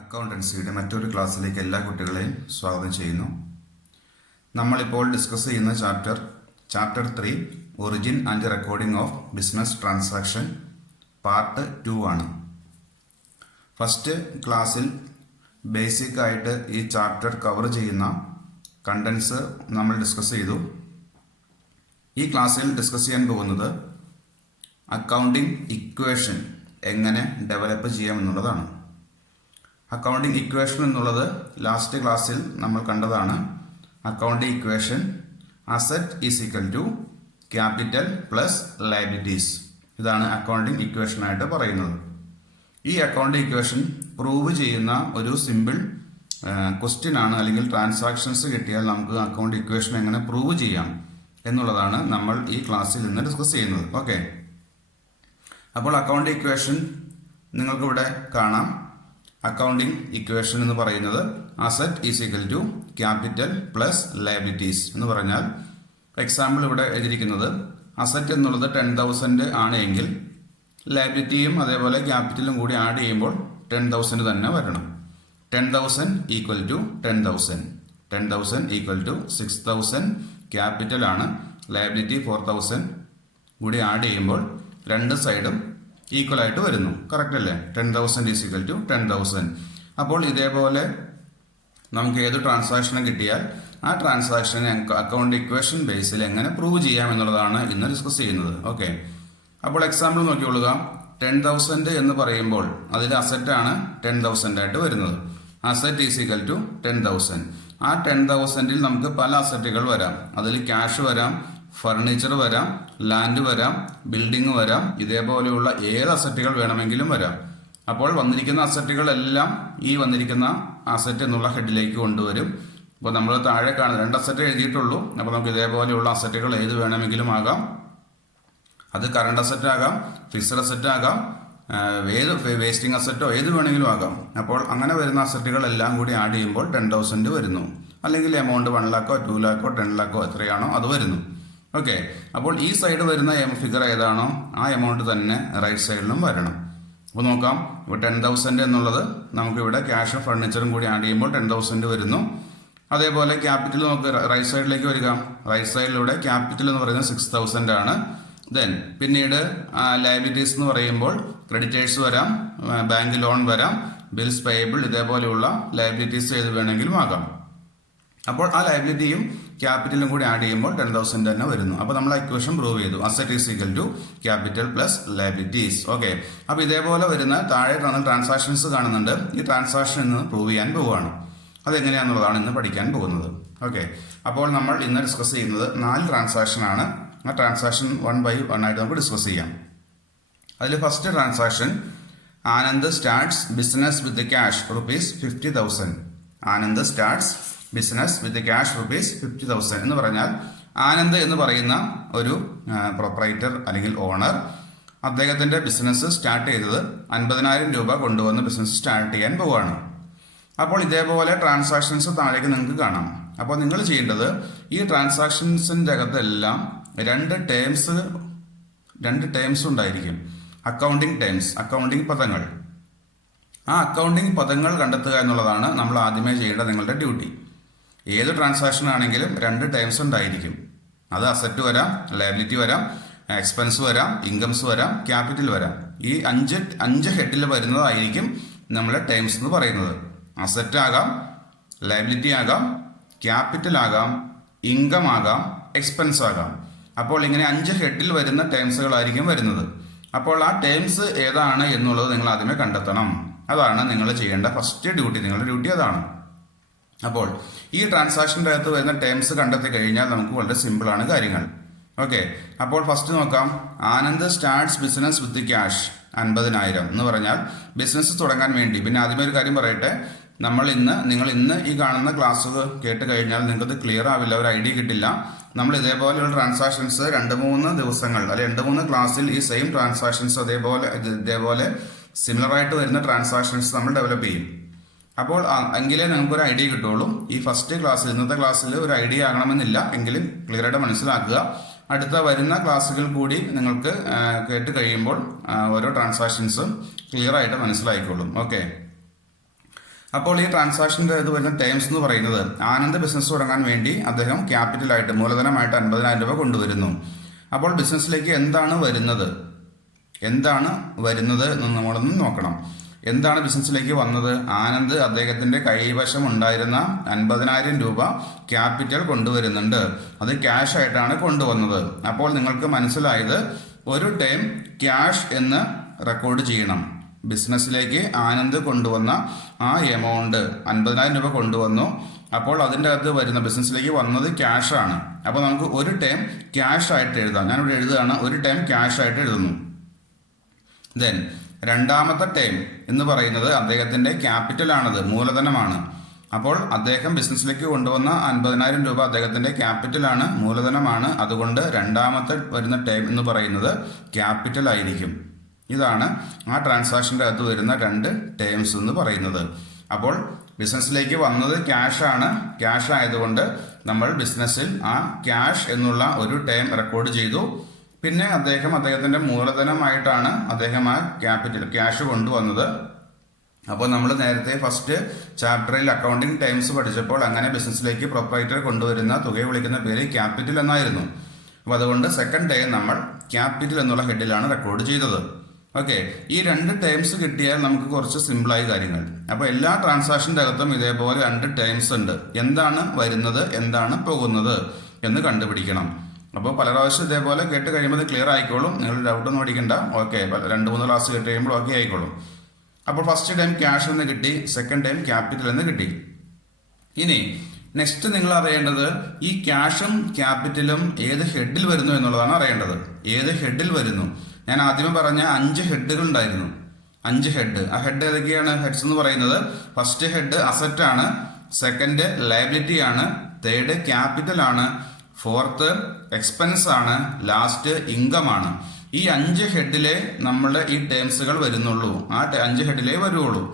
അക്കൗണ്ടൻസിയുടെ മറ്റൊരു ക്ലാസ്സിലേക്ക് എല്ലാ കുട്ടികളെയും സ്വാഗതം ചെയ്യുന്നു. നമ്മളിപ്പോൾ ഡിസ്കസ് ചെയ്യുന്ന chapter 3 origin and recording of business transaction part 2 ആണ്. ഫസ്റ്റ് ക്ലാസ്സിൽ ബേസിക് ആയിട്ട് ഈ ചാപ്റ്റർ കവർ ചെയ്യുന്ന കണ്ടൻസ് നമ്മൾ ഡിസ്കസ് ചെയ്തു. ഈ ക്ലാസ്സിൽ ഡിസ്കസ് ചെയ്യാൻ പോകുന്നത് അക്കൗണ്ടിംഗ് ഇക്വേഷൻ എങ്ങനെ ഡെവലപ്പ് ചെയ്യാമെന്നുള്ളതാണ്. അക്കൗണ്ടിംഗ് ഇക്വേഷൻ എന്നുള്ളത് ലാസ്റ്റ് ക്ലാസ്സിൽ നമ്മൾ കണ്ടതാണ്. Accounting equation asset is equal to capital plus liabilities. ഇതാണ് അക്കൗണ്ടിംഗ് ഇക്വേഷൻ ആയിട്ട് പറയുന്നത്. ഈ അക്കൗണ്ടിംഗ് ഇക്വേഷൻ പ്രൂവ് ചെയ്യുന്ന ഒരു സിമ്പിൾ ക്വസ്റ്റ്യൻ ആണ്. അല്ലെങ്കിൽ ട്രാൻസാക്ഷൻസ് കിട്ടിയാൽ നമുക്ക് അക്കൗണ്ട് ഇക്വേഷൻ എങ്ങനെ പ്രൂവ് ചെയ്യാം എന്നുള്ളതാണ് നമ്മൾ ഈ ക്ലാസ്സിൽ നിന്ന് ഡിസ്കസ് ചെയ്യുന്നത്. ഓക്കെ, അപ്പോൾ അക്കൗണ്ടിംഗ് ഇക്വേഷൻ നിങ്ങൾക്കിവിടെ കാണാം. അക്കൗണ്ടിംഗ് ഇക്വേഷൻ എന്ന് പറയുന്നത് asset is equal to capital plus liabilities എന്ന് പറഞ്ഞാൽ, എക്സാമ്പിൾ ഇവിടെ എഴുതിയിരിക്കുന്നത് അസറ്റ് എന്നുള്ളത് 10,000 ആണ് എങ്കിൽ ലയബിലിറ്റിയും അതേപോലെ ക്യാപിറ്റലും കൂടി ആഡ് ചെയ്യുമ്പോൾ 10,000 തന്നെ വരണം. 10,000 equal to 10,000, 10,000 equal to 6,000 capital ആണ്. ലയബിലിറ്റി 4,000 കൂടി ആഡ് ചെയ്യുമ്പോൾ രണ്ട് സൈഡും ഈക്വൽ ആയിട്ട് വരുന്നു. കറക്റ്റ് അല്ലേ? 10,000 ഈസ് ഈക്വൽ ടു 10,000. അപ്പോൾ ഇതേപോലെ നമുക്ക് ഏത് ട്രാൻസാക്ഷനും കിട്ടിയാൽ ആ ട്രാൻസാക്ഷനെ അക്കൗണ്ട് ഇക്വേഷൻ ബേസിൽ എങ്ങനെ പ്രൂവ് ചെയ്യാം എന്നുള്ളതാണ് ഇന്ന് ഡിസ്കസ് ചെയ്യുന്നത്. ഓക്കെ, അപ്പോൾ എക്സാമ്പിൾ നോക്കിക്കൊള്ളുക. 10,000 എന്ന് പറയുമ്പോൾ അതിൽ അസറ്റ് ആണ് 10,000 ആയിട്ട് വരുന്നത്. Asset is equal to 10,000. ആ 10,000-ൽ നമുക്ക് പല അസറ്റുകൾ വരാം. അതിൽ ക്യാഷ് വരാം, ഫർണിച്ചർ വരാം, ലാൻഡ് വരാം, ബിൽഡിംഗ് വരാം, ഇതേപോലെയുള്ള ഏത് അസറ്റുകൾ വേണമെങ്കിലും വരാം. അപ്പോൾ വന്നിരിക്കുന്ന അസറ്റുകളെല്ലാം ഈ വന്നിരിക്കുന്ന അസറ്റ് എന്നുള്ള ഹെഡിലേക്ക് കൊണ്ടുവരും. അപ്പോൾ നമ്മൾ താഴെ കാണുന്ന 2 അസറ്റ് എഴുതിയിട്ടുള്ളൂ. അപ്പോൾ നമുക്ക് ഇതേപോലെയുള്ള അസറ്റുകൾ ഏത് വേണമെങ്കിലും ആകാം. അത് കറണ്ട് അസറ്റ് ആകാം, ഫിക്സഡ് അസറ്റ് ആകാം, ഏത് വേസ്റ്റിംഗ് അസറ്റോ ഏത് വേണമെങ്കിലും ആകാം. അപ്പോൾ അങ്ങനെ വരുന്ന അസറ്റുകളെല്ലാം കൂടി ആഡ് ചെയ്യുമ്പോൾ 10,000 വരുന്നു. അല്ലെങ്കിൽ എമൗണ്ട് 1 ലാഖോ 2 ലാഖോ 10 ലാഖോ എത്രയാണോ അത് വരുന്നു. ഓക്കെ, അപ്പോൾ ഈ സൈഡ് വരുന്ന ഫിഗർ ഏതാണോ ആ എമൗണ്ട് തന്നെ റൈറ്റ് സൈഡിലും വരണം. അപ്പോൾ നോക്കാം, ഇപ്പോൾ 10,000 എന്നുള്ളത് നമുക്കിവിടെ ക്യാഷും ഫർണിച്ചറും കൂടി ആഡ് ചെയ്യുമ്പോൾ 10,000 വരുന്നു. അതേപോലെ ക്യാപിറ്റൽ നമുക്ക് റൈറ്റ് സൈഡിലേക്ക് വരിക. റൈറ്റ് സൈഡിലൂടെ ക്യാപിറ്റൽ എന്ന് പറയുന്നത് 6,000 ആണ്. ദെൻ പിന്നീട് ലയബിലിറ്റീസ് എന്ന് പറയുമ്പോൾ ക്രെഡിറ്റേഴ്സ് വരാം, ബാങ്ക് ലോൺ വരാം, ബിൽസ് പേയബിൾ, ഇതേപോലെയുള്ള ലയബിലിറ്റീസ് ഏത് വേണമെങ്കിലും ആകാം. അപ്പോൾ ആ ലയബിലിറ്റിയും ക്യാപിറ്റലും കൂടി ആഡ് ചെയ്യുമ്പോൾ 10,000 തന്നെ വരുന്നു. അപ്പോൾ നമ്മൾ ഇക്വേഷൻ പ്രൂവ് ചെയ്തു. Asset is equal to capital plus liabilities. Okay, അപ്പോൾ ഇതേപോലെ വരുന്ന താഴെ ട്രാൻസാക്ഷൻസ് കാണുന്നുണ്ട്. ഈ ട്രാൻസാക്ഷൻ ഇന്ന് പ്രൂവ് ചെയ്യാൻ പോവുകയാണ്. അതെങ്ങനെയാണെന്നുള്ളതാണ് ഇന്ന് പഠിക്കാൻ പോകുന്നത്. ഓക്കെ, അപ്പോൾ നമ്മൾ ഇന്ന് ഡിസ്കസ് ചെയ്യുന്നത് 4 ട്രാൻസാക്ഷൻ ആണ്. ആ ട്രാൻസാക്ഷൻ 1 by 1 ആയിട്ട് നമുക്ക് ഡിസ്കസ് ചെയ്യാം. അതിൽ first transaction, Anand starts business with cash ₹50,000. Anand starts business with cash ₹50,000 എന്ന് പറഞ്ഞാൽ, ആനന്ദ് എന്ന് പറയുന്ന ഒരു പ്രൊപ്പറേറ്റർ അല്ലെങ്കിൽ ഓണർ അദ്ദേഹത്തിന്റെ ബിസിനസ് സ്റ്റാർട്ട് ചെയ്തത് 50,000 രൂപ കൊണ്ടുവന്ന് ബിസിനസ് സ്റ്റാർട്ട് ചെയ്യാൻ പോവുകയാണ്. അപ്പോൾ ഇതേപോലെ ട്രാൻസാക്ഷൻസ് താഴേക്ക് നിങ്ങൾക്ക് കാണാം. അപ്പോൾ നിങ്ങൾ ചെയ്യേണ്ടത് ഈ ട്രാൻസാക്ഷൻസിന്റെ അകത്തെല്ലാം രണ്ട് ടേംസ് ഉണ്ടായിരിക്കും. അക്കൗണ്ടിംഗ് ടേംസ്, അക്കൗണ്ടിംഗ് പദങ്ങൾ. ആ അക്കൗണ്ടിംഗ് പദങ്ങൾ കണ്ടെത്തുക എന്നുള്ളതാണ് നമ്മൾ ആദ്യമേ ചെയ്യേണ്ട നിങ്ങളുടെ ഡ്യൂട്ടി. ഏത് ട്രാൻസാക്ഷൻ ആണെങ്കിലും 2 ടേംസ് ഉണ്ടായിരിക്കും. അത് അസറ്റ് വരാം, ലയബിലിറ്റി വരാം, എക്സ്പെൻസ് വരാം, ഇൻകംസ് വരാം, ക്യാപിറ്റൽ വരാം. ഈ 5 ഹെഡിൽ വരുന്നതായിരിക്കും നമ്മളെ ടേംസ് എന്ന് പറയുന്നത്. അസറ്റ് ആകാം, ലയബിലിറ്റി ആകാം, ക്യാപിറ്റൽ ആകാം, ഇൻകം ആകാം, എക്സ്പെൻസ് ആകാം. അപ്പോൾ ഇങ്ങനെ 5 ഹെഡിൽ വരുന്ന ടേംസുകളായിരിക്കും വരുന്നത്. അപ്പോൾ ആ ടേംസ് ഏതാണ് എന്നുള്ളത് നിങ്ങൾ ആദ്യമേ കണ്ടെത്തണം. അതാണ് നിങ്ങൾ ചെയ്യേണ്ട ഫസ്റ്റ് ഡ്യൂട്ടി. നിങ്ങളുടെ ഡ്യൂട്ടി അതാണ്. അപ്പോൾ ഈ ട്രാൻസാക്ഷൻ്റെ അകത്ത് വരുന്ന ടേംസ് കണ്ടെത്തി കഴിഞ്ഞാൽ നമുക്ക് വളരെ സിമ്പിൾ ആണ് കാര്യങ്ങൾ. ഓക്കെ, അപ്പോൾ ഫസ്റ്റ് നോക്കാം. Anand starts business with cash 50,000 എന്ന് പറഞ്ഞാൽ ബിസിനസ് തുടങ്ങാൻ വേണ്ടി. പിന്നെ ആദ്യമേ ഒരു കാര്യം പറയട്ടെ, നിങ്ങൾ ഇന്ന് ഈ കാണുന്ന ക്ലാസ് കേട്ട് കഴിഞ്ഞാൽ നിങ്ങൾക്കത് ക്ലിയർ ആവില്ല, ഒരു ഐഡിയ കിട്ടില്ല. നമ്മൾ ഇതേപോലെയുള്ള ട്രാൻസാക്ഷൻസ് 2-3 ദിവസങ്ങൾ അല്ലെങ്കിൽ 2-3 ക്ലാസ്സിൽ ഈ സെയിം ട്രാൻസാക്ഷൻസ് ഇതേപോലെ സിമിലർ ആയിട്ട് വരുന്ന ട്രാൻസാക്ഷൻസ് നമ്മൾ ഡെവലപ്പ് ചെയ്യും. അപ്പോൾ എങ്കിലേ നിങ്ങൾക്ക് ഒരു ഐഡിയ കിട്ടുള്ളൂ. ഈ ഫസ്റ്റ് ക്ലാസ്സിൽ, ഇന്നത്തെ ക്ലാസ്സിൽ ഒരു ഐഡിയ ആകണമെന്നില്ല, എങ്കിലും ക്ലിയർ ആയിട്ട് മനസ്സിലാക്കുക. അടുത്ത വരുന്ന ക്ലാസ്സുകൾ കൂടി നിങ്ങൾക്ക് കേട്ട് കഴിയുമ്പോൾ ഓരോ ട്രാൻസാക്ഷൻസും ക്ലിയർ ആയിട്ട് മനസ്സിലായിക്കോളും. ഓക്കെ, അപ്പോൾ ഈ ട്രാൻസാക്ഷൻ്റെ ഇത് വരുന്ന ടേംസ് എന്ന് പറയുന്നത്, ആനന്ദ് ബിസിനസ് തുടങ്ങാൻ വേണ്ടി അദ്ദേഹം ക്യാപിറ്റലായിട്ട് മൂലധനമായിട്ട് 50,000 രൂപ കൊണ്ടുവരുന്നു. അപ്പോൾ ബിസിനസ്സിലേക്ക് എന്താണ് വരുന്നത് എന്ന് നമ്മളൊന്ന് നോക്കണം. എന്താണ് ബിസിനസ്സിലേക്ക് വന്നത്? ആനന്ദ് അദ്ദേഹത്തിന്റെ കൈവശം ഉണ്ടായിരുന്ന 50,000 രൂപ ക്യാപിറ്റൽ കൊണ്ടുവരുന്നുണ്ട്. അത് ക്യാഷ് ആയിട്ടാണ് കൊണ്ടുവന്നത്. അപ്പോൾ നിങ്ങൾക്ക് മനസ്സിലായത് ഒരു ടൈം ക്യാഷ് എന്ന് റെക്കോർഡ് ചെയ്യണം. ബിസിനസ്സിലേക്ക് ആനന്ദ് കൊണ്ടുവന്ന ആ എമൗണ്ട് 50,000 രൂപ കൊണ്ടുവന്നു. അപ്പോൾ അതിൻ്റെ അകത്ത് വരുന്ന ബിസിനസ്സിലേക്ക് വന്നത് ക്യാഷ് ആണ്. അപ്പോൾ നമുക്ക് ഒരു ടൈം ക്യാഷ് ആയിട്ട് എഴുതാം. ഞാനിവിടെ എഴുതുകയാണ്, ഒരു ടൈം ക്യാഷ് ആയിട്ട് എഴുതുന്നു. ദെൻ രണ്ടാമത്തെ ടൈം എന്ന് പറയുന്നത് അദ്ദേഹത്തിന്റെ ക്യാപിറ്റൽ ആണത്, മൂലധനമാണ്. അപ്പോൾ അദ്ദേഹം ബിസിനസ്സിലേക്ക് കൊണ്ടുവന്ന 50,000 രൂപ അദ്ദേഹത്തിന്റെ ക്യാപിറ്റൽ ആണ്, മൂലധനമാണ്. അതുകൊണ്ട് രണ്ടാമത്തെ വരുന്ന ടൈം എന്ന് പറയുന്നത് ക്യാപിറ്റൽ ആയിരിക്കും. ഇതാണ് ആ ട്രാൻസാക്ഷൻ്റെ അകത്ത് വരുന്ന രണ്ട് ടേംസ് എന്ന് പറയുന്നത്. അപ്പോൾ ബിസിനസ്സിലേക്ക് വന്നത് ക്യാഷ് ആണ്. ക്യാഷ് ആയതുകൊണ്ട് നമ്മൾ ബിസിനസ്സിൽ ആ ക്യാഷ് എന്നുള്ള ഒരു ടൈം റെക്കോർഡ് ചെയ്തു. പിന്നെ അദ്ദേഹത്തിന്റെ മൂലധനമായിട്ടാണ് അദ്ദേഹം ആ ക്യാഷ് കൊണ്ടുവന്നത്. അപ്പോൾ നമ്മൾ നേരത്തെ ഫസ്റ്റ് ചാപ്റ്ററിൽ അക്കൗണ്ടിങ് ടൈംസ് പഠിച്ചപ്പോൾ അങ്ങനെ ബിസിനസ്സിലേക്ക് പ്രൊപ്പറേറ്റർ കൊണ്ടുവരുന്ന തുകയെ വിളിക്കുന്ന പേര് ക്യാപിറ്റൽ എന്നായിരുന്നു. അപ്പോൾ അതുകൊണ്ട് സെക്കൻഡ് ടൈം നമ്മൾ ക്യാപിറ്റൽ എന്നുള്ള ഹെഡിലാണ് റെക്കോർഡ് ചെയ്തത്. ഓക്കെ, ഈ രണ്ട് ടൈംസ് കിട്ടിയാൽ നമുക്ക് കുറച്ച് സിമ്പിളായി കാര്യങ്ങൾ. അപ്പോൾ എല്ലാ ട്രാൻസാക്ഷൻ്റെ അകത്തും ഇതേപോലെ രണ്ട് ടൈംസ് ഉണ്ട്. എന്താണ് വരുന്നത്, എന്താണ് പോകുന്നത് എന്ന് കണ്ടുപിടിക്കണം. അപ്പോൾ പല പ്രാവശ്യം ഇതേപോലെ കേട്ട് കഴിയുമ്പോൾ ക്ലിയർ ആയിക്കോളും. നിങ്ങൾ ഡൗട്ടൊന്നും പഠിക്കണ്ട. ഓക്കെ, 2-3 ക്ലാസ് കേട്ട് കഴിയുമ്പോൾ ഓക്കെ ആയിക്കോളും. അപ്പോൾ ഫസ്റ്റ് ടൈം ക്യാഷ് എന്ന് കിട്ടി, സെക്കൻഡ് ടൈം ക്യാപിറ്റൽ എന്ന് കിട്ടി. ഇനി നെക്സ്റ്റ് നിങ്ങൾ അറിയേണ്ടത് ഈ ക്യാഷും ക്യാപിറ്റലും ഏത് ഹെഡിൽ വരുന്നു എന്നുള്ളതാണ് അറിയേണ്ടത്. ഏത് ഹെഡിൽ വരുന്നു? ഞാൻ ആദ്യമേ പറഞ്ഞ 5 ഹെഡുകൾ ഉണ്ടായിരുന്നു. 5 ഹെഡ്. ആ ഹെഡ് ഏതൊക്കെയാണ്? ഹെഡ്സ് എന്ന് പറയുന്നത് ഫസ്റ്റ് ഹെഡ് അസറ്റ് ആണ്, സെക്കൻഡ് ലയബിലിറ്റി ആണ്, തേർഡ് ക്യാപിറ്റൽ ആണ്, ഫോർത്ത് എക്സ്പെൻസ് ആണ്, ലാസ്റ്റ് ഇൻകം ആണ്. ഈ 5 ഹെഡിലെ നമ്മളുടെ ഈ ടേംസുകൾ വരുന്നുള്ളൂ. ആ 5 ഹെഡിലേ വരുള്ളൂ.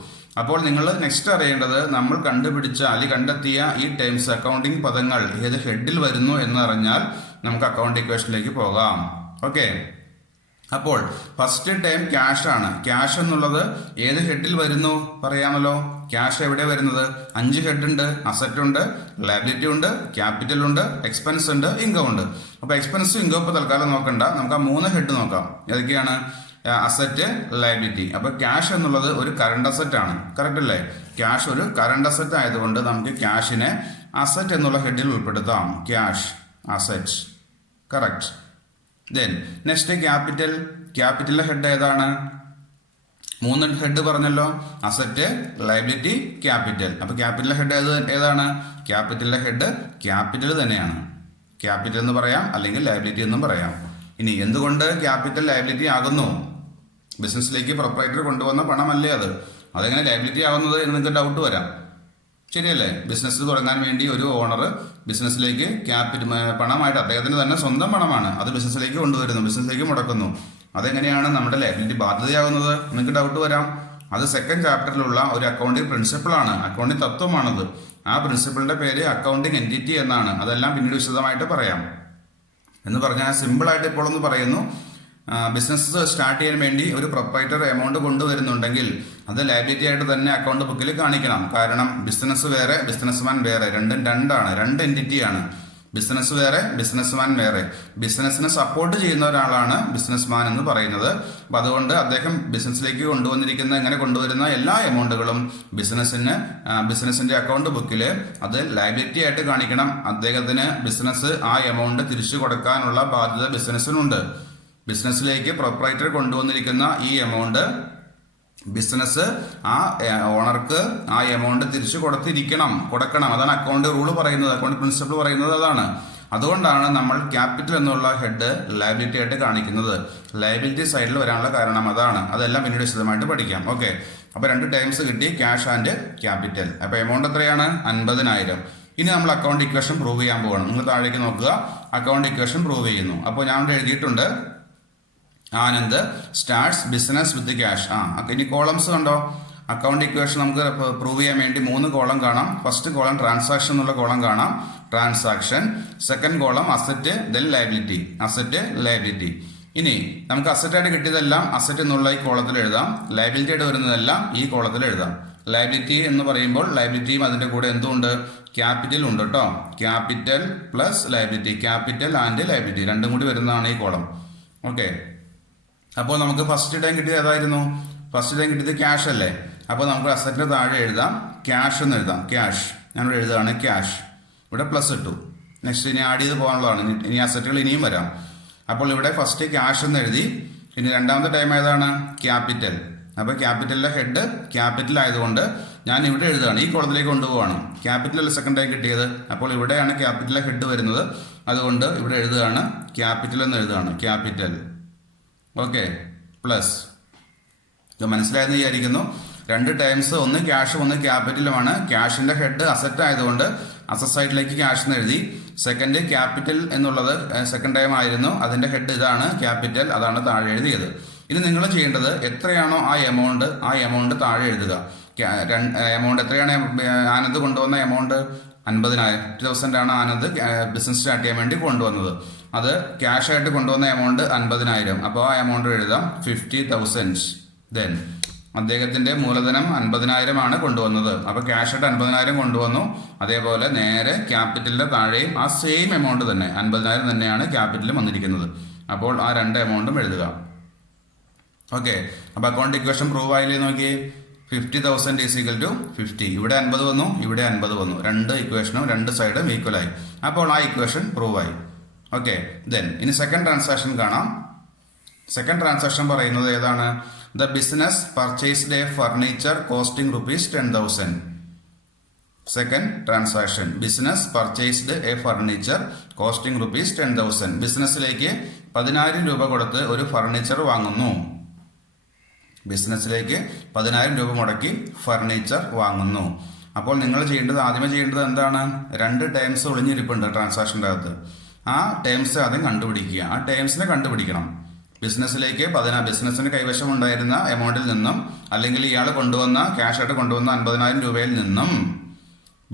അപ്പോൾ നിങ്ങൾ നെക്സ്റ്റ് അറിയേണ്ടത് നമ്മൾ കണ്ടുപിടിച്ച അല്ലെങ്കിൽ കണ്ടെത്തിയ ഈ ടേംസ് അക്കൗണ്ടിങ് പദങ്ങൾ ഏത് ഹെഡിൽ വരുന്നു എന്ന് അറിഞ്ഞാൽ നമുക്ക് അക്കൗണ്ട് ഇക്വേഷനിലേക്ക് പോകാം. ഓക്കെ, അപ്പോൾ ഫസ്റ്റ് ടൈം ക്യാഷ് ആണ്. ക്യാഷ് എന്നുള്ളത് ഏത് ഹെഡിൽ വരുന്നു പറയാമല്ലോ. ക്യാഷ് എവിടെ വരുന്നത്? 5 ഹെഡ് ഉണ്ട്. അസറ്റ് ഉണ്ട്, ലയബിലിറ്റി ഉണ്ട്, ക്യാപിറ്റൽ ഉണ്ട്, എക്സ്പെൻസ് ഉണ്ട്, ഇൻകം ഉണ്ട്. അപ്പൊ എക്സ്പെൻസും ഇൻകം ഇപ്പൊ തൽക്കാലം നോക്കണ്ട. നമുക്ക് ആ 3 ഹെഡ് നോക്കാം. ഏതൊക്കെയാണ്? Asset, liability. അപ്പൊ ക്യാഷ് എന്നുള്ളത് ഒരു കറണ്ട് അസറ്റ് ആണ്. കറക്റ്റ് അല്ലേ? ക്യാഷ് ഒരു കറണ്ട് അസറ്റ് ആയതുകൊണ്ട് നമുക്ക് ക്യാഷിനെ അസറ്റ് എന്നുള്ള ഹെഡിൽ ഉൾപ്പെടുത്താം. Cash, asset. Correct. Then next capital. ക്യാപിറ്റലിലെ ഹെഡ് ഏതാണ്? 3 ഹെഡ് പറഞ്ഞല്ലോ. Asset, liability, capital. അപ്പൊ ക്യാപിറ്റലിലെ ഹെഡ് ഏതാണ്? ക്യാപിറ്റലിലെ ഹെഡ് ക്യാപിറ്റൽ തന്നെയാണ്. ക്യാപിറ്റൽ എന്ന് പറയാം, അല്ലെങ്കിൽ ലയബിലിറ്റി എന്നും പറയാം. ഇനി എന്തുകൊണ്ട് ക്യാപിറ്റൽ ലയബിലിറ്റി ആകുന്നു? ബിസിനസ്സിലേക്ക് പ്രൊപ്പറേറ്റർ കൊണ്ടുവന്ന പണമല്ലേ അത്. അതെങ്ങനെ ലയബിലിറ്റി ആകുന്നത് എന്ന് നിങ്ങൾക്ക് ഡൗട്ട് വരാം. ശരിയല്ലേ? ബിസിനസ് തുടങ്ങാൻ വേണ്ടി ഒരു ഓണർ ബിസിനസ്സിലേക്ക് പണമായിട്ട് അദ്ദേഹത്തിന് തന്നെ സ്വന്തം പണമാണ്, അത് ബിസിനസ്സിലേക്ക് കൊണ്ടുവരുന്നു, ബിസിനസ്സിലേക്ക് മുടക്കുന്നു. അതെങ്ങനെയാണ് നമ്മുടെ ലയബിലിറ്റി ബാധ്യതയാകുന്നത്? നിങ്ങൾക്ക് ഡൗട്ട് വരാം. അത് സെക്കൻഡ് ചാപ്റ്ററിലുള്ള ഒരു അക്കൗണ്ടിങ് പ്രിൻസിപ്പിളാണ്, അക്കൗണ്ടിങ് തത്വമാണത്. ആ പ്രിൻസിപ്പിളിന്റെ പേര് അക്കൗണ്ടിങ് എൻറ്റിറ്റി എന്നാണ്. അതെല്ലാം പിന്നീട് വിശദമായിട്ട് പറയാം. എന്ന് പറഞ്ഞാൽ സിമ്പിളായിട്ട് ഇപ്പോൾ ഒന്ന് പറയുന്നു. ബിസിനസ് സ്റ്റാർട്ട് ചെയ്യാൻ വേണ്ടി ഒരു പ്രൊപ്പറേറ്റർ എമൗണ്ട് കൊണ്ടുവരുന്നുണ്ടെങ്കിൽ അത് ലയബിലിറ്റി ആയിട്ട് തന്നെ അക്കൗണ്ട് ബുക്കിൽ കാണിക്കണം. കാരണം ബിസിനസ് വേറെ, ബിസിനസ്മാൻ വേറെ, രണ്ടും രണ്ടാണ്, രണ്ട് എൻറ്റിറ്റിയാണ്. ബിസിനസ് വേറെ, ബിസിനസ്മാൻ വേറെ. ബിസിനസ്സിനെ സപ്പോർട്ട് ചെയ്യുന്ന ഒരാളാണ് ബിസിനസ്മാൻ എന്ന് പറയുന്നത്. അപ്പം അതുകൊണ്ട് അദ്ദേഹം ബിസിനസ്സിലേക്ക് കൊണ്ടുവരുന്ന എല്ലാ എമൗണ്ടുകളും ബിസിനസിന്റെ അക്കൗണ്ട് ബുക്കിൽ അത് ലയബിലിറ്റി ആയിട്ട് കാണിക്കണം. അദ്ദേഹത്തിന് ബിസിനസ് ആ എമൗണ്ട് തിരിച്ചു കൊടുക്കാനുള്ള ബാധ്യത ബിസിനസ്സിനുണ്ട്. ബിസിനസ്സിലേക്ക് പ്രൊപ്പറേറ്റർ കൊണ്ടുവന്നിരിക്കുന്ന ഈ എമൗണ്ട് ബിസിനസ് ആ ഓണർക്ക് ആ എമൗണ്ട് തിരിച്ചു കൊടുക്കണം. അതാണ് അക്കൗണ്ട് റൂൾ പറയുന്നത്, അക്കൗണ്ട് പ്രിൻസിപ്പിൾ പറയുന്നത് അതാണ്. അതുകൊണ്ടാണ് നമ്മൾ ക്യാപിറ്റൽ എന്നുള്ള ഹെഡ് ലയബിലിറ്റി ആയിട്ട് കാണിക്കുന്നത്. ലയബിലിറ്റി സൈഡിൽ വരാനുള്ള കാരണം അതാണ്. അതെല്ലാം പിന്നീട് വിശദമായിട്ട് പഠിക്കാം. ഓക്കെ, അപ്പൊ 2 ടൈംസ് കിട്ടി, ക്യാഷ് ആൻഡ് ക്യാപിറ്റൽ. അപ്പൊ എമൗണ്ട് എത്രയാണ്? 50,000. ഇനി നമ്മൾ അക്കൗണ്ട് ഇക്വേഷൻ പ്രൂവ് ചെയ്യാൻ പോകണം. നിങ്ങൾ താഴേക്ക് നോക്കുക, അക്കൗണ്ട് ഇക്വേഷൻ പ്രൂവ് ചെയ്യുന്നു. അപ്പോൾ ഞാൻ ഇവിടെ എഴുതിയിട്ടുണ്ട് Anand starts business with cash. ഇനി കോളംസ് കണ്ടോ? അക്കൗണ്ട് ഇക്വേഷൻ നമുക്ക് പ്രൂവ് ചെയ്യാൻ വേണ്ടി 3 കോളം കാണാം. ഫസ്റ്റ് കോളം ട്രാൻസാക്ഷൻ എന്നുള്ള കോളം കാണാം, transaction. Second column asset, then liability, asset, liability. ഇനി നമുക്ക് അസറ്റായിട്ട് കിട്ടിയതെല്ലാം അസറ്റ് എന്നുള്ള ഈ കോളത്തിൽ എഴുതാം. ലയബിലിറ്റി ആയിട്ട് വരുന്നതെല്ലാം ഈ കോളത്തിൽ എഴുതാം. ലയബിലിറ്റി എന്ന് പറയുമ്പോൾ ലയബിലിറ്റിയും അതിന്റെ കൂടെ എന്തുണ്ട്, ക്യാപിറ്റൽ ഉണ്ട് കേട്ടോ. Capital plus liability, capital and liability രണ്ടും കൂടി വരുന്നതാണ് ഈ കോളം. ഓക്കെ, അപ്പോൾ നമുക്ക് ഫസ്റ്റ് ടൈം കിട്ടിയത് ഏതായിരുന്നു? ഫസ്റ്റ് ടൈം കിട്ടിയത് ക്യാഷ് അല്ലേ. അപ്പോൾ നമുക്ക് അസറ്റിന്റെ താഴെ എഴുതാം ക്യാഷ് എന്ന് എഴുതാം. ക്യാഷ് ഞാനിവിടെ എഴുതുകയാണ് ക്യാഷ്. ഇവിടെ പ്ലസ് ഇട്ടു. നെക്സ്റ്റ് ഇനി ആഡ് ചെയ്ത് പോകാനുള്ളതാണ്. ഇനി അസറ്റുകൾ ഇനിയും വരാം. അപ്പോൾ ഇവിടെ ഫസ്റ്റ് ക്യാഷ് എന്ന് എഴുതി. ഇനി രണ്ടാമത്തെ ടൈം ഏതാണ്? ക്യാപിറ്റൽ. അപ്പോൾ ക്യാപിറ്റലിലെ ഹെഡ് ക്യാപിറ്റൽ ആയതുകൊണ്ട് ഞാൻ ഇവിടെ എഴുതുകയാണ്, ഈ കോളത്തിലേക്ക് കൊണ്ടുപോവാണ്. ക്യാപിറ്റൽ അല്ല സെക്കൻഡ് ടൈം കിട്ടിയത്, അപ്പോൾ ഇവിടെയാണ് ക്യാപിറ്റലിലെ ഹെഡ് വരുന്നത്. അതുകൊണ്ട് ഇവിടെ എഴുതുകയാണ് ക്യാപിറ്റൽ എന്ന് എഴുതുകയാണ്. ക്യാപിറ്റൽ. Okay, plus. ഇത് മനസ്സിലായെന്ന് വിചാരിക്കുന്നു. രണ്ട് ടൈംസ്, ഒന്ന് ക്യാഷും ഒന്ന് ക്യാപിറ്റലുമാണ്. ക്യാഷിന്റെ ഹെഡ് അസറ്റ് ആയതുകൊണ്ട് അസറ്റ് സൈഡിലേക്ക് ക്യാഷ് എന്ന് എഴുതി. സെക്കൻഡ് ക്യാപിറ്റൽ എന്നുള്ളത് സെക്കൻഡ് ടൈം ആയിരുന്നു, അതിന്റെ ഹെഡ് ഇതാണ് ക്യാപിറ്റൽ, അതാണ് താഴെ എഴുതിയത്. ഇനി നിങ്ങൾ ചെയ്യേണ്ടത് എത്രയാണോ ആ എമൗണ്ട് താഴെ എഴുതുക. എമൗണ്ട് എത്രയാണ് ആനന്ദ് കൊണ്ടുവന്ന എമൗണ്ട്? 50,000 ആണ് ആനന്ദ് ബിസിനസ് സ്റ്റാർട്ട് ചെയ്യാൻ വേണ്ടി കൊണ്ടുവന്നത്. അത് ക്യാഷ് ആയിട്ട് കൊണ്ടുവന്ന എമൗണ്ട് 50,000. അപ്പോൾ ആ എമൗണ്ട് എഴുതാം 50,000. ദെൻ അദ്ദേഹത്തിന്റെ മൂലധനം 50,000 ആണ് കൊണ്ടുവന്നത്. അപ്പൊ ക്യാഷ് ആയിട്ട് 50,000 കൊണ്ടുവന്നു. അതേപോലെ നേരെ ക്യാപിറ്റലിന്റെ താഴെയും ആ സെയിം എമൗണ്ട് തന്നെ 50,000 തന്നെയാണ് ക്യാപിറ്റലിൽ വന്നിരിക്കുന്നത്. അപ്പോൾ ആ രണ്ട് എമൗണ്ടും എഴുതുക. ഓക്കെ, അപ്പൊ അക്കൗണ്ട് ഇക്വേഷൻ പ്രൂവ് ആയില്ലേ നോക്കി. 50,000 ഈസ് ഈക്വൽ ടു 50. ഇവിടെ 50 വന്നു, ഇവിടെ 50 വന്നു. രണ്ട് ഇക്വേഷനും രണ്ട് സൈഡും ഈക്വൽ ആയി. അപ്പോൾ ആ ഇക്വേഷൻ പ്രൂവ് ആയി. ഓക്കെ, ദെൻ ഇനി സെക്കൻഡ് ട്രാൻസാക്ഷൻ കാണാം. സെക്കൻഡ് ട്രാൻസാക്ഷൻ പറയുന്നത് ഏതാണ്? The business purchased A furniture costing ₹10,000. Second transaction, business purchased A furniture costing ₹10,000. ബിസിനസ്സിലേക്ക് 10,000 രൂപ കൊടുത്ത് ഒരു ഫർണിച്ചർ വാങ്ങുന്നു. ബിസിനസ്സിലേക്ക് 10,000 രൂപ മുടക്കി ഫർണിച്ചർ വാങ്ങുന്നു. അപ്പോൾ നിങ്ങൾ ആദ്യമേ ചെയ്യേണ്ടത് എന്താണ്? രണ്ട് ടേംസ് ഒളിഞ്ഞിരിപ്പുണ്ട് ട്രാൻസാക്ഷൻ്റെ അകത്ത്. ആ ടേംസ് ആദ്യം കണ്ടുപിടിക്കുക. ആ ടേംസിനെ കണ്ടുപിടിക്കണം. ബിസിനസ്സിലേക്ക് ബിസിനസ്സിന് കൈവശം ഉണ്ടായിരുന്ന എമൗണ്ടിൽ നിന്നും, അല്ലെങ്കിൽ ഇയാൾ കൊണ്ടുവന്ന ക്യാഷ് ആയിട്ട് കൊണ്ടുവന്ന 50,000 രൂപയിൽ നിന്നും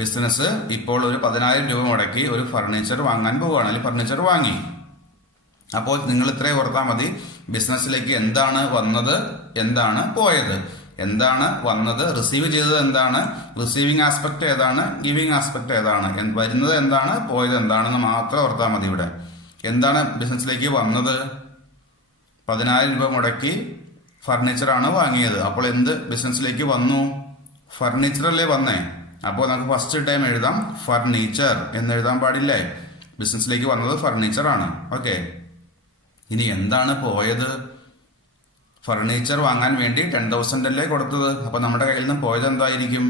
ബിസിനസ് ഇപ്പോൾ ഒരു 10,000 രൂപ മുടക്കി ഒരു ഫർണിച്ചർ വാങ്ങാൻ പോവുകയാണ്, അല്ലെങ്കിൽ ഫർണിച്ചർ വാങ്ങി. അപ്പോൾ നിങ്ങൾ ഇത്രയും ഓർത്താൽ മതി. ബിസിനസ്സിലേക്ക് എന്താണ് വന്നത്, എന്താണ് പോയത്. എന്താണ് വന്നത്, റിസീവ് ചെയ്തത് എന്താണ്, റിസീവിങ് ആസ്പെക്ട് ഏതാണ്, ഗിവിങ് ആസ്പെക്ട് ഏതാണ്, വരുന്നത് എന്താണ്, പോയത് എന്താണെന്ന് മാത്രം ഓർത്താൽ മതി. ഇവിടെ എന്താണ് ബിസിനസ്സിലേക്ക് വന്നത്? 10,000 രൂപ മുടക്കി ഫർണിച്ചറാണ് വാങ്ങിയത്. അപ്പോൾ എന്ത് ബിസിനസ്സിലേക്ക് വന്നു? ഫർണിച്ചർ അല്ലേ വന്നേ. അപ്പോൾ നമുക്ക് ഫസ്റ്റ് ടൈം എഴുതാം ഫർണിച്ചർ എന്ന് എഴുതാൻ പാടില്ലേ? ബിസിനസ്സിലേക്ക് വന്നത് ഫർണിച്ചർ ആണ്. ഓക്കെ, ഇനി എന്താണ് പോയത്? ഫർണിച്ചർ വാങ്ങാൻ വേണ്ടി 10,000 അല്ലേ കൊടുത്തത്. അപ്പൊ നമ്മുടെ കയ്യിൽ നിന്ന് പോയത് എന്തായിരിക്കും?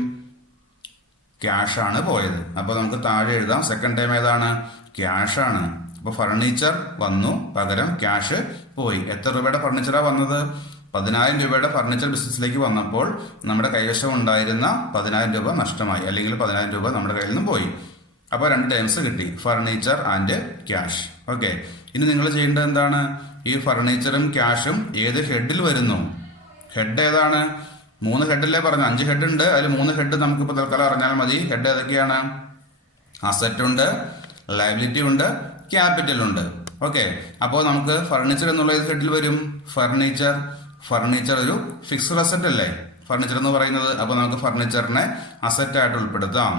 ക്യാഷ് ആണ് പോയത്. അപ്പൊ നമുക്ക് താഴെ എഴുതാം സെക്കൻഡ് ടൈം ഏതാണ്? ക്യാഷ് ആണ്. അപ്പൊ ഫർണിച്ചർ വന്നു, പകരം ക്യാഷ് പോയി. എത്ര രൂപയുടെ ഫർണിച്ചറാണ് വന്നത്? 10,000 രൂപയുടെ ഫർണിച്ചർ ബിസിനസ്സിലേക്ക് വന്നപ്പോൾ നമ്മുടെ കൈവശം ഉണ്ടായിരുന്ന 10,000 രൂപ നഷ്ടമായി, അല്ലെങ്കിൽ 10,000 രൂപ നമ്മുടെ കയ്യിൽ നിന്ന് പോയി. അപ്പോൾ രണ്ട് ടൈംസ് കിട്ടി, ഫർണിച്ചർ ആൻഡ് ക്യാഷ്. ഓക്കെ, ഇനി നിങ്ങൾ ചെയ്യേണ്ടത് എന്താണ്? ഈ ഫർണിച്ചറും ക്യാഷും ഏത് ഹെഡിൽ വരുന്നു? ഹെഡ് ഏതാണ്? 3 ഹെഡല്ലേ പറഞ്ഞു, 5 ഹെഡ് ഉണ്ട്. അതിൽ 3 ഹെഡ് നമുക്കിപ്പോൾ തൽക്കാലം അറിഞ്ഞാൽ മതി. ഹെഡ് ഏതൊക്കെയാണ്? അസറ്റ് ഉണ്ട്, ലയബിലിറ്റി ഉണ്ട്, ക്യാപിറ്റൽ ഉണ്ട്. ഓക്കെ, അപ്പോൾ നമുക്ക് ഫർണിച്ചർ എന്നുള്ള ഏത് ഹെഡിൽ വരും? ഫർണിച്ചർ. ഫർണിച്ചർ ഒരു ഫിക്സ്ഡ് അസറ്റ് അല്ലേ ഫർണിച്ചർ എന്ന് പറയുന്നത്. അപ്പോൾ നമുക്ക് ഫർണിച്ചറിനെ അസറ്റ് ആയിട്ട് ഉൾപ്പെടുത്താം.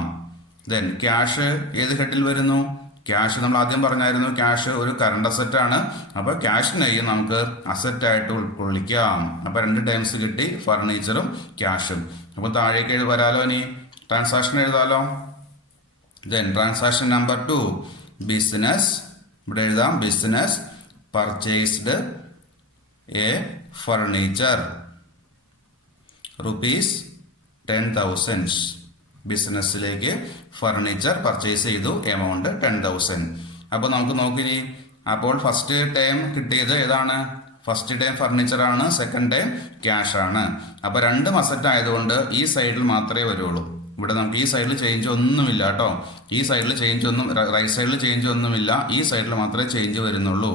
ദെൻ ക്യാഷ് ഏത് ഹെഡിൽ വരുന്നു? ക്യാഷ് നമ്മൾ ആദ്യം പറഞ്ഞായിരുന്നു, ക്യാഷ് ഒരു കറണ്ട് അസറ്റ് ആണ്. അപ്പൊ ക്യാഷിനെയും നമുക്ക് അസറ്റ് ആയിട്ട് ഉൾക്കൊള്ളിക്കാം. അപ്പൊ രണ്ട് ടൈംസ് കിട്ടി, ഫർണിച്ചറും ക്യാഷും. അപ്പൊ താഴേക്ക് വരാലോ. ഇനി ട്രാൻസാക്ഷൻ എഴുതാലോ. Then transaction number 2, business. ഇവിടെ എഴുതാം ബിസിനസ് പർച്ചേസ്ഡ് എ ഫർണിച്ചർ ₹10,000. ബിസിനസ്സിലേക്ക് ഫർണിച്ചർ പർച്ചേസ് ചെയ്തു, എമൗണ്ട് 10,000. അപ്പോൾ നമുക്ക് നോക്കിനി. അപ്പോൾ ഫസ്റ്റ് ടൈം കിട്ടിയത് ഏതാണ്? ഫസ്റ്റ് ടൈം ഫർണിച്ചർ ആണ്, സെക്കൻഡ് ടൈം ക്യാഷ് ആണ്. അപ്പോൾ രണ്ടും അസറ്റ് ആയതുകൊണ്ട് ഈ സൈഡിൽ മാത്രമേ വരുള്ളൂ. ഇവിടെ നമുക്ക് ഈ സൈഡിൽ ചേഞ്ച് ഒന്നുമില്ല കേട്ടോ. ഈ സൈഡിൽ ചേഞ്ച് ഒന്നും, റൈറ്റ് സൈഡിൽ ചേഞ്ച് ഒന്നുമില്ല. ഈ സൈഡിൽ മാത്രമേ ചേഞ്ച് വരുന്നുള്ളൂ.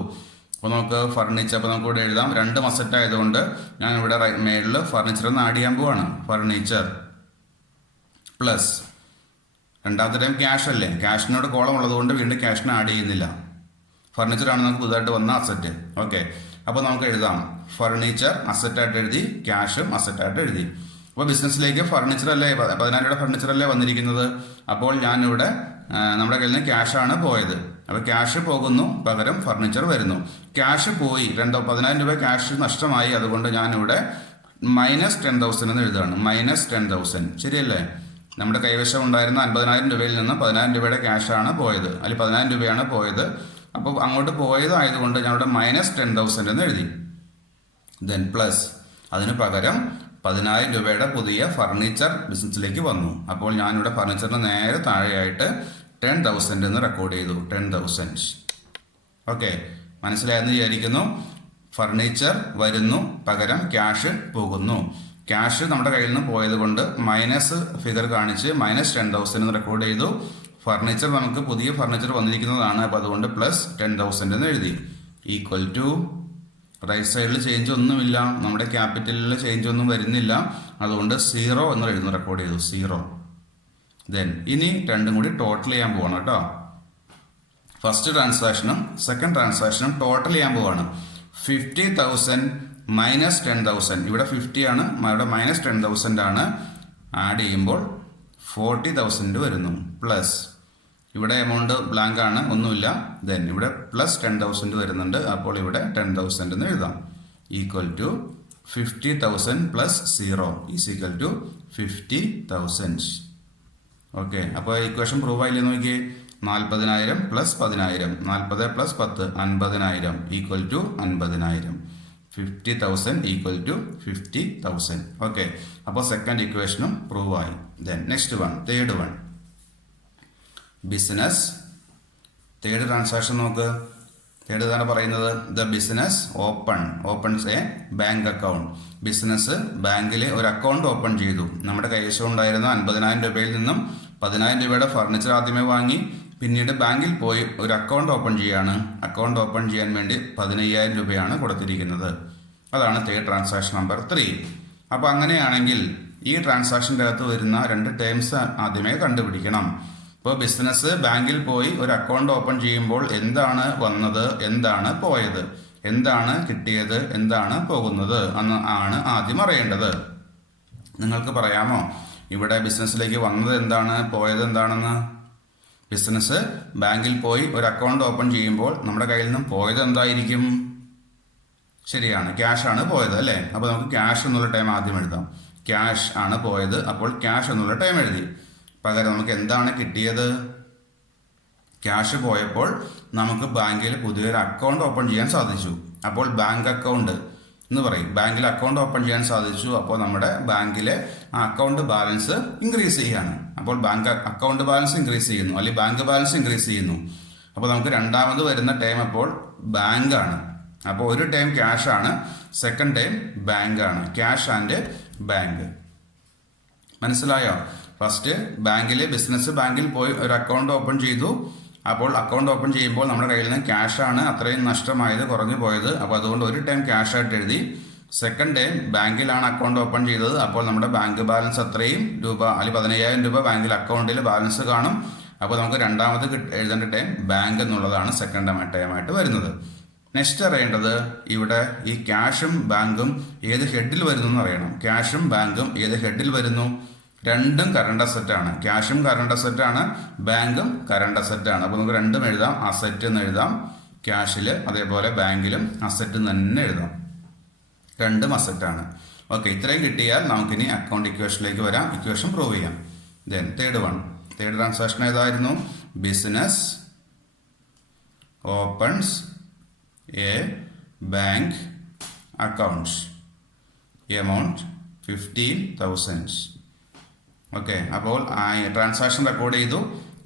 അപ്പോൾ നമുക്ക് ഫർണിച്ചർ, അപ്പോൾ നമുക്ക് ഇവിടെ എഴുതാം രണ്ടും അസറ്റ് ആയതുകൊണ്ട് ഞാൻ ഇവിടെ മേളിൽ ഫർണിച്ചർ ഒന്ന് ആഡ് ചെയ്യാൻ പോവാണ്. ഫർണിച്ചർ പ്ലസ് രണ്ടാമത്തെ ടൈം ക്യാഷ് അല്ലേ, ക്യാഷിനോട് കോളം ഉള്ളതുകൊണ്ട് വീണ്ടും ക്യാഷിനെ ആഡ് ചെയ്യുന്നില്ല. ഫർണിച്ചറാണ് നമുക്ക് പുതുതായിട്ട് വന്ന അസറ്റ്. ഓക്കെ, അപ്പോൾ നമുക്ക് എഴുതാം ഫർണിച്ചർ അസറ്റായിട്ട് എഴുതി, ക്യാഷും അസറ്റായിട്ട് എഴുതി. അപ്പോൾ ബിസിനസ്സിലേക്ക് ഫർണിച്ചർ അല്ലേ 10,000 രൂപയുടെ ഫർണിച്ചർ അല്ലേ വന്നിരിക്കുന്നത്. അപ്പോൾ ഞാനിവിടെ നമ്മുടെ കയ്യിൽ നിന്ന് ക്യാഷാണ് പോയത്. അപ്പോൾ ക്യാഷ് പോകുന്നു, പകരം ഫർണിച്ചർ വരുന്നു. ക്യാഷ് പോയി, 10,000 രൂപ ക്യാഷ് നഷ്ടമായി. അതുകൊണ്ട് ഞാനിവിടെ -10,000 എന്ന് എഴുതുകയാണ്. -10,000 ശരിയല്ലേ? നമ്മുടെ കൈവശം ഉണ്ടായിരുന്ന 50,000 രൂപയിൽ നിന്ന് 10,000 രൂപയുടെ ക്യാഷാണ് പോയത്, അല്ലെങ്കിൽ 10,000 രൂപയാണ് പോയത്. അപ്പോൾ അങ്ങോട്ട് പോയതായതുകൊണ്ട് ഞാനിവിടെ -10,000 എന്ന് എഴുതി. ദെൻ പ്ലസ് അതിന് പകരം 10,000 രൂപയുടെ പുതിയ ഫർണിച്ചർ ബിസിനസ്സിലേക്ക് വന്നു. അപ്പോൾ ഞാനിവിടെ ഫർണിച്ചറിന് നേരെ താഴെയായിട്ട് 10,000 എന്ന് റെക്കോർഡ് ചെയ്തു. 10,000. ഓക്കെ, മനസ്സിലായെന്ന് വിചാരിക്കുന്നു. ഫർണിച്ചർ വരുന്നു, പകരം ക്യാഷ് പോകുന്നു. ക്യാഷ് നമ്മുടെ കയ്യിൽ നിന്ന് പോയത് കൊണ്ട് മൈനസ് ഫിഗർ കാണിച്ച് -10,000 എന്ന് റെക്കോർഡ് ചെയ്തു. ഫർണിച്ചർ നമുക്ക് പുതിയ ഫർണിച്ചർ വന്നിരിക്കുന്നതാണ്. അപ്പോൾ അതുകൊണ്ട് +10,000 എന്ന് എഴുതി. ഈക്വൽ ടു റൈറ്റ് സൈഡിൽ ചേഞ്ച് ഒന്നുമില്ല, നമ്മുടെ ക്യാപിറ്റലിൽ ചേഞ്ച് ഒന്നും വരുന്നില്ല. അതുകൊണ്ട് 0 എന്ന് എഴുതുന്നു, റെക്കോർഡ് ചെയ്തു 0. ദെൻ ഇനി രണ്ടും കൂടി ടോട്ടൽ ചെയ്യാൻ പോവാണ് കേട്ടോ. ഫസ്റ്റ് ട്രാൻസാക്ഷനും സെക്കൻഡ് ട്രാൻസാക്ഷനും ടോട്ടൽ ചെയ്യാൻ പോവാണ്. 50,000 -10,000. ഇവിടെ 50 ആണ്, ഇവിടെ -10,000 ആണ്. ആഡ് ചെയ്യുമ്പോൾ 40,000 വരുന്നു. പ്ലസ് ഇവിടെ എമൗണ്ട് ബ്ലാങ്ക് ആണ്, ഒന്നുമില്ല. ദെൻ ഇവിടെ +10,000 വരുന്നുണ്ട്. അപ്പോൾ ഇവിടെ 10,000 എന്ന് എഴുതാം. Equal to 50,000 + 0 is equal to 50,000. Okay, അപ്പോൾ ഇക്വേഷൻ പ്രൂവ് ആയില്ലേ നോക്കിയേ. 40,000 + 10,000, 40 + 10 50,000 equal to 50,000. 50,000 equal to 50,000. Okay, അപ്പോൾ സെക്കൻഡ് ഇക്വേഷനും പ്രൂവ് ആയി. Then next one, third one, business. Third transaction നോക്ക്. തേർഡ് ഇതാണ് പറയുന്നത്, the business opens a bank account. Business ബാങ്കിൽ ഒരു അക്കൗണ്ട് ഓപ്പൺ ചെയ്തു. നമ്മുടെ കൈവശം ഉണ്ടായിരുന്ന 50,000 രൂപയിൽ നിന്നും 10,000 രൂപയുടെ ഫർണിച്ചർ ആദ്യമേ വാങ്ങി, പിന്നീട് ബാങ്കിൽ പോയി ഒരു അക്കൗണ്ട് ഓപ്പൺ ചെയ്യാണ്. അക്കൗണ്ട് ഓപ്പൺ ചെയ്യാൻ വേണ്ടി 15,000 രൂപയാണ് കൊടുത്തിരിക്കുന്നത്. അതാണ് തേർഡ് ട്രാൻസാക്ഷൻ നമ്പർ 3. അപ്പോൾ അങ്ങനെയാണെങ്കിൽ ഈ ട്രാൻസാക്ഷൻ്റെ അകത്ത് വരുന്ന 2 ടേംസ് ആദ്യമേ കണ്ടുപിടിക്കണം. ഇപ്പോൾ ബിസിനസ് ബാങ്കിൽ പോയി ഒരു അക്കൗണ്ട് ഓപ്പൺ ചെയ്യുമ്പോൾ എന്താണ് വന്നത്, എന്താണ് പോയത്, എന്താണ് കിട്ടിയത്, എന്താണ് പോകുന്നത് എന്ന് ആണ് ആദ്യം അറിയേണ്ടത്. നിങ്ങൾക്ക് പറയാമോ ഇവിടെ ബിസിനസ്സിലേക്ക് വന്നത് എന്താണ്, പോയത് എന്താണെന്ന്? ബിസിനസ് ബാങ്കിൽ പോയി ഒരു അക്കൗണ്ട് ഓപ്പൺ ചെയ്യുമ്പോൾ നമ്മുടെ കയ്യിൽ നിന്നും പോയത് എന്തായിരിക്കും? ശരിയാണ്, ക്യാഷ് ആണ് പോയത് അല്ലേ? അപ്പോൾ നമുക്ക് ക്യാഷ് എന്നുള്ള ടൈം ആദ്യം എഴുതാം. ക്യാഷ് ആണ് പോയത്, അപ്പോൾ ക്യാഷ് എന്നുള്ള ടൈം എഴുതി. പകരം നമുക്ക് എന്താണ് കിട്ടിയത്? ക്യാഷ് പോയപ്പോൾ നമുക്ക് ബാങ്കിൽ പുതിയൊരു അക്കൗണ്ട് ഓപ്പൺ ചെയ്യാൻ സാധിച്ചു. അപ്പോൾ ബാങ്ക് അക്കൗണ്ട് എന്ന് പറയും. ബാങ്കിൽ അക്കൗണ്ട് ഓപ്പൺ ചെയ്യാൻ സാധിച്ചു. അപ്പോൾ നമ്മുടെ ബാങ്കിലെ ആ അക്കൗണ്ട് ബാലൻസ് ഇൻക്രീസ് ചെയ്യാണ്. അപ്പോൾ ബാങ്ക് അക്കൗണ്ട് ബാലൻസ് ഇൻക്രീസ് ചെയ്യുന്നു, അല്ലെങ്കിൽ ബാങ്ക് ബാലൻസ് ഇൻക്രീസ് ചെയ്യുന്നു. അപ്പോൾ നമുക്ക് രണ്ടാമത് വരുന്ന ടൈം അപ്പോൾ ബാങ്ക് ആണ്. അപ്പോൾ ഒരു ടൈം ക്യാഷ് ആണ്, സെക്കൻഡ് ടൈം ബാങ്ക് ആണ്. Cash and bank. മനസ്സിലായോ? ഫസ്റ്റ് ബിസിനസ് ബാങ്കിൽ പോയി ഒരു അക്കൗണ്ട് ഓപ്പൺ ചെയ്തു. അപ്പോൾ അക്കൗണ്ട് ഓപ്പൺ ചെയ്യുമ്പോൾ നമ്മുടെ കയ്യിൽ നിന്ന് ക്യാഷ് ആണ് അത്രയും നഷ്ടമായത്, കുറഞ്ഞു പോയത്. അപ്പോൾ അതുകൊണ്ട് ഒരു ടൈം ക്യാഷ് ആയിട്ട് എഴുതി. സെക്കൻഡ് ടൈം ബാങ്കിലാണ് അക്കൗണ്ട് ഓപ്പൺ ചെയ്തത്. അപ്പോൾ നമ്മുടെ ബാങ്ക് ബാലൻസ് അത്രയും രൂപ, അല്ലെങ്കിൽ 15,000 രൂപ ബാങ്കിൽ അക്കൗണ്ടിൽ ബാലൻസ് കാണും. അപ്പോൾ നമുക്ക് രണ്ടാമത് എഴുതേണ്ട ടൈം ബാങ്ക് എന്നുള്ളതാണ് സെക്കൻഡ് ടൈമായിട്ട് വരുന്നത്. നെക്സ്റ്റ് അറിയേണ്ടത് ഇവിടെ ഈ ക്യാഷും ബാങ്കും ഏത് ഹെഡിൽ വരുന്നു എന്ന് അറിയണം. ക്യാഷും ബാങ്കും ഏത് ഹെഡിൽ വരുന്നു? രണ്ടും കറണ്ട് അസറ്റ് ആണ്. ക്യാഷും കറണ്ട് അസറ്റ് ആണ്, ബാങ്കും കറണ്ട് അസറ്റ് ആണ്. അപ്പോൾ നമുക്ക് രണ്ടും എഴുതാം. അസറ്റ് എന്ന് എഴുതാം ക്യാഷിൽ, അതേപോലെ ബാങ്കിലും അസറ്റ് തന്നെ എഴുതാം. രണ്ടും അസറ്റ് ആണ്. ഓക്കെ, ഇത്രയും കിട്ടിയാൽ നമുക്കിനി അക്കൗണ്ട് ഇക്വേഷനിലേക്ക് വരാം. ഇക്വേഷൻ പ്രൂവ് ചെയ്യാം. ദെൻ തേർഡ് ട്രാൻസാക്ഷൻ ഏതായിരുന്നു? Business opens a bank account, amount 15,000. Okay, അപ്പോൾ ട്രാൻസാക്ഷൻ റെക്കോർഡ് ചെയ്തു.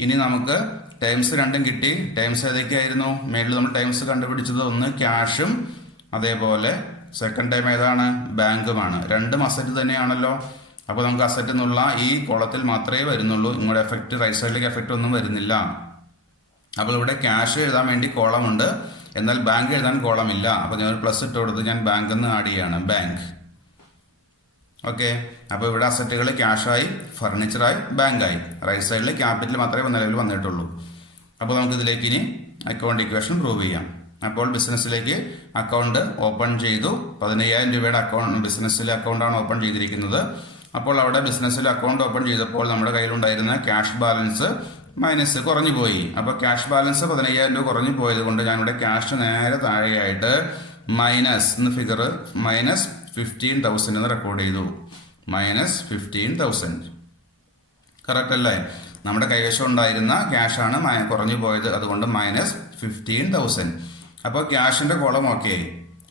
ഇനി നമുക്ക് ടൈംസ് രണ്ടും കിട്ടി. ടൈംസ് ഏതൊക്കെയായിരുന്നു? മേളിൽ നമ്മൾ ടൈംസ് കണ്ടുപിടിച്ചത് ഒന്ന് ക്യാഷും, അതേപോലെ സെക്കൻഡ് ടൈം ഏതാണ്? ബാങ്കുമാണ്. രണ്ടും അസറ്റ് തന്നെയാണല്ലോ. അപ്പോൾ നമുക്ക് അസറ്റ് എന്നുള്ള ഈ കോളത്തിൽ മാത്രമേ വരുന്നുള്ളൂ. ഇങ്ങോട്ട് എഫക്റ്റ്, റൈറ്റ് സൈഡിലേക്ക് എഫക്റ്റ് ഒന്നും വരുന്നില്ല. അപ്പോൾ ഇവിടെ ക്യാഷ് എഴുതാൻ വേണ്ടി കോളം ഉണ്ട്, എന്നാൽ ബാങ്ക് എഴുതാൻ കോളം ഇല്ല. അപ്പോൾ ഞാൻ ഒരു പ്ലസ് ഇട്ട് കൊടുത്ത് ഞാൻ ബാങ്ക് എന്ന് ആഡ് ചെയ്യാണ്, ബാങ്ക്. ഓക്കെ, അപ്പോൾ ഇവിടെ അസറ്റുകൾ ക്യാഷായി, ഫർണിച്ചറായി, ബാങ്കായി. റൈറ്റ് സൈഡിൽ ക്യാപിറ്റൽ മാത്രമേ നിലവിൽ വന്നിട്ടുള്ളൂ. അപ്പോൾ നമുക്ക് ഇതിലേക്ക് ഇനി അക്കൗണ്ട് ഇക്വേഷൻ പ്രൂവ് ചെയ്യാം. അപ്പോൾ ബിസിനസ്സിലേക്ക് അക്കൗണ്ട് ഓപ്പൺ ചെയ്തു. 15,000 രൂപയുടെ ബിസിനസ്സിലെ അക്കൗണ്ടാണ് ഓപ്പൺ ചെയ്തിരിക്കുന്നത്. അപ്പോൾ അവിടെ ബിസിനസ്സിൽ അക്കൗണ്ട് ഓപ്പൺ ചെയ്തപ്പോൾ നമ്മുടെ കയ്യിലുണ്ടായിരുന്ന ക്യാഷ് ബാലൻസ് മൈനസ് കുറഞ്ഞു പോയി. അപ്പോൾ ക്യാഷ് ബാലൻസ് 15,000 രൂപ കുറഞ്ഞു പോയത് കൊണ്ട് ഞാനിവിടെ ക്യാഷ് നേരെ താഴെയായിട്ട് മൈനസ് എന്ന ഫിഗർ -15,000 എന്ന് റെക്കോർഡ് ചെയ്തു. -15,000 കറക്റ്റ് അല്ലേ? നമ്മുടെ കൈവശം ഉണ്ടായിരുന്ന ക്യാഷാണ് കുറഞ്ഞു പോയത്, അതുകൊണ്ട് -15,000. അപ്പോൾ ക്യാഷിന്റെ കോളം ഓക്കെ.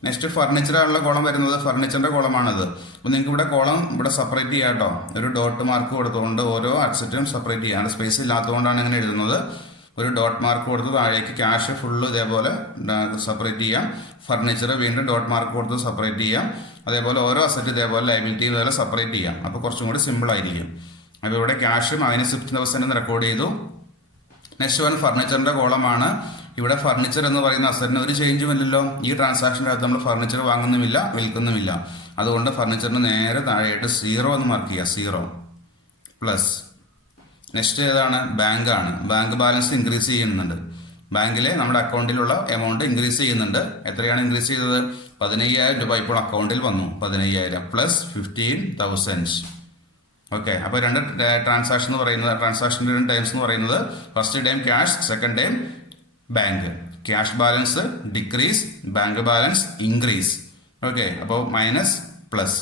നെക്സ്റ്റ് ഫർണിച്ചറുള്ള കോളം വരുന്നത് ഫർണിച്ചറിന്റെ കോളമാണത്. അപ്പോൾ നിങ്ങൾക്ക് ഇവിടെ കോളം ഇവിടെ സെപ്പറേറ്റ് ചെയ്യാം കേട്ടോ. ഒരു ഡോട്ട് മാർക്ക് കൊടുത്തുകൊണ്ട് ഓരോ അസറ്റും സെപ്പറേറ്റ് ചെയ്യാം. സ്പേസ് ഇല്ലാത്തതുകൊണ്ടാണ് ഇങ്ങനെ എഴുതുന്നത്. ഒരു ഡോട്ട് മാർക്ക് കൊടുത്ത് താഴേക്ക് ക്യാഷ് ഫുള്ള് ഇതേപോലെ സെപ്പറേറ്റ് ചെയ്യാം. ഫർണിച്ചർ വീണ്ടും ഡോട്ട് മാർക്ക് കൊടുത്ത് സെപ്പറേറ്റ് ചെയ്യാം. അതേപോലെ ഓരോ അസറ്റ് ഇതേപോലെ ലയബിലിറ്റി ഇതേപോലെ സെപ്പറേറ്റ് ചെയ്യാം. അപ്പോൾ കുറച്ചും കൂടി സിമ്പിൾ ആയിരിക്കും. അപ്പോൾ ഇവിടെ ക്യാഷ് -15,000 എന്ന് റെക്കോർഡ് ചെയ്തു. നെക്സ്റ്റ് വൺ ഫർണിച്ചറിന്റെ കോളമാണ്. ഇവിടെ ഫർണിച്ചർ എന്ന് പറയുന്ന അസറ്റിന് ഒരു ചേഞ്ചും ഇല്ലല്ലോ. ഈ ട്രാൻസാക്ഷൻ്റെ അകത്ത് നമ്മൾ ഫർണിച്ചർ വാങ്ങുന്നുമില്ല, വിൽക്കുന്നുമില്ല. അതുകൊണ്ട് ഫർണിച്ചറിന് നേരെ താഴെയായിട്ട് 0 എന്ന് മാർക്ക് ചെയ്യുക. 0 പ്ലസ്. നെക്സ്റ്റ് ഏതാണ്? ബാങ്ക് ആണ്. ബാങ്ക് ബാലൻസ് ഇൻക്രീസ് ചെയ്യുന്നുണ്ട്. ബാങ്കിലെ നമ്മുടെ അക്കൗണ്ടിലുള്ള എമൗണ്ട് ഇൻക്രീസ് ചെയ്യുന്നുണ്ട്. എത്രയാണ് ഇൻക്രീസ് ചെയ്തത്? 15,000 രൂപ ഇപ്പോൾ അക്കൗണ്ടിൽ വന്നു. 15,000 പ്ലസ് 15,000. ഓക്കെ. അപ്പോൾ രണ്ട് ട്രാൻസാക്ഷൻ എന്ന് പറയുന്നത് ട്രാൻസാക്ഷൻ്റെ രണ്ട് ടൈംസ് എന്ന് പറയുന്നത് first time cash, second time bank. Cash balance decrease, bank balance increase. Okay. അപ്പോൾ minus plus.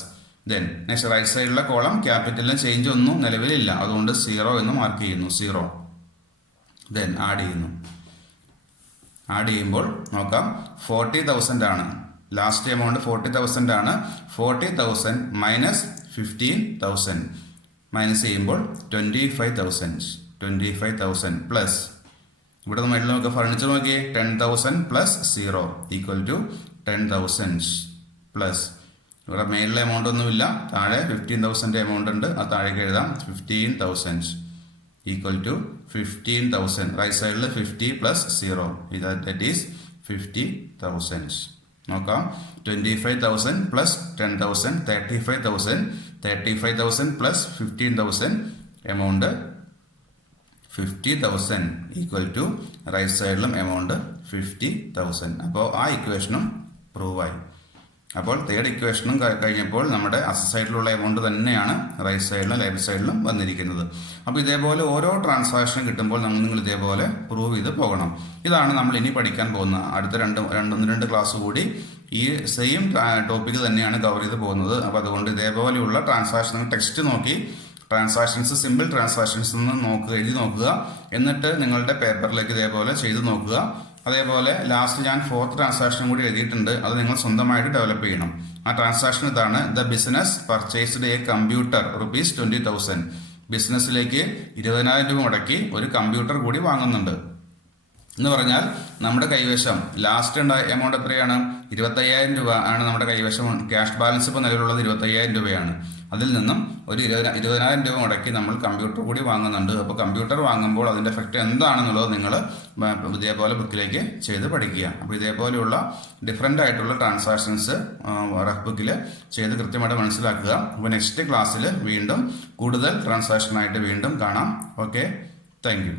Then next right സൈഡിലുള്ള കോളം ക്യാപിറ്റലിന് ചേഞ്ച് ഒന്നും നിലവിലില്ല, അതുകൊണ്ട് 0 എന്ന് മാർക്ക് ചെയ്യുന്നു. 0. ദെൻ ആഡ് ചെയ്യുന്നു. ആഡ് ചെയ്യുമ്പോൾ നോക്കാം 40,000 ആണ്. ലാസ്റ്റ് എമൗണ്ട് 40,000 ആണ്. 40,000 മൈനസ് 15,000 മൈനസ് ചെയ്യുമ്പോൾ 25,000 പ്ലസ്. ഇവിടെ നമ്മൾ നോക്കുക ഫർണിച്ചർ നോക്കിയേ 10,000 പ്ലസ് 0 ഈക്വൽ ടു 10,000 പ്ലസ്. ഇവിടെ മേളിലെ എമൗണ്ട് ഒന്നുമില്ല, താഴെ 15,000 എമൗണ്ട് ഉണ്ട്. അത് താഴേക്ക് എഴുതാം. 15,000 ഈക്വൽ ടു 15,000. റൈറ്റ് സൈഡിൽ 50 പ്ലസ് 0 ദാറ്റ് ഈസ് 50,000. നോക്കാം 25,000 plus 10,000 35,000. 35,000 plus 15,000 amount 50,000 equal to right സൈഡിലും എമൗണ്ട് 50,000. അപ്പോൾ ആ ഇക്വേഷനും പ്രൂവായി. അപ്പോൾ തേർഡ് ഇക്വേഷനും കഴിഞ്ഞപ്പോൾ നമ്മുടെ അസറ്റ് സൈഡിലുള്ള എമൗണ്ട് തന്നെയാണ് റൈറ്റ് സൈഡിലും ലെഫ്റ്റ് സൈഡിലും വന്നിരിക്കുന്നത്. അപ്പോൾ ഇതേപോലെ ഓരോ ട്രാൻസാക്ഷനും കിട്ടുമ്പോൾ നിങ്ങൾ ഇതേപോലെ പ്രൂവ് ചെയ്ത് പോകണം. ഇതാണ് നമ്മൾ ഇനി പഠിക്കാൻ പോകുന്നത്. അടുത്ത രണ്ട് ക്ലാസ് കൂടി ഈ സെയിം ടോപ്പിക് തന്നെയാണ് കവർ ചെയ്ത് പോകുന്നത്. അപ്പോൾ അതുകൊണ്ട് ഇതേപോലെയുള്ള ട്രാൻസാക്ഷൻ ടെക്സ്റ്റ് നോക്കി ട്രാൻസാക്ഷൻസ്, സിമ്പിൾ ട്രാൻസാക്ഷൻസ് എഴുതി നോക്കുക. എന്നിട്ട് നിങ്ങളുടെ പേപ്പറിലേക്ക് ഇതേപോലെ ചെയ്ത് നോക്കുക. അതേപോലെ ലാസ്റ്റ് ഞാൻ 4th ട്രാൻസാക്ഷൻ കൂടി എഴുതിയിട്ടുണ്ട്. അത് നിങ്ങൾ സ്വന്തമായിട്ട് ഡെവലപ്പ് ചെയ്യണം. ആ ട്രാൻസാക്ഷൻ ഇതാണ്. The business purchased A computer ₹20,000. ബിസിനസ്സിലേക്ക് 20,000 രൂപ മുടക്കി ഒരു കമ്പ്യൂട്ടർ കൂടി വാങ്ങുന്നുണ്ട് എന്ന് പറഞ്ഞാൽ നമ്മുടെ കൈവശം ലാസ്റ്റ് ഉണ്ടായ എമൗണ്ട് എത്രയാണ്? 25,000 രൂപ ആണ് നമ്മുടെ കൈവശം. ക്യാഷ് ബാലൻസ് ഇപ്പോൾ നിലവിലുള്ളത് 25,000 രൂപയാണ്. അതിൽ നിന്നും ഒരു 20,000 രൂപ മുടക്കി നമ്മൾ കമ്പ്യൂട്ടർ കൂടി വാങ്ങുന്നുണ്ട്. അപ്പോൾ കമ്പ്യൂട്ടർ വാങ്ങുമ്പോൾ അതിൻ്റെ എഫക്റ്റ് എന്താണെന്നുള്ളത് നിങ്ങൾ ഇതേപോലെ ബുക്കിലേക്ക് ചെയ്ത് പഠിക്കുക. അപ്പോൾ ഇതേപോലെയുള്ള ഡിഫറെൻ്റ് ആയിട്ടുള്ള ട്രാൻസാക്ഷൻസ് റഫ് ബുക്കിൽ ചെയ്ത് കൃത്യമായിട്ട് മനസ്സിലാക്കുക. അപ്പോൾ നെക്സ്റ്റ് ക്ലാസ്സിൽ വീണ്ടും കൂടുതൽ ട്രാൻസാക്ഷനായിട്ട് വീണ്ടും കാണാം. Okay, thank you.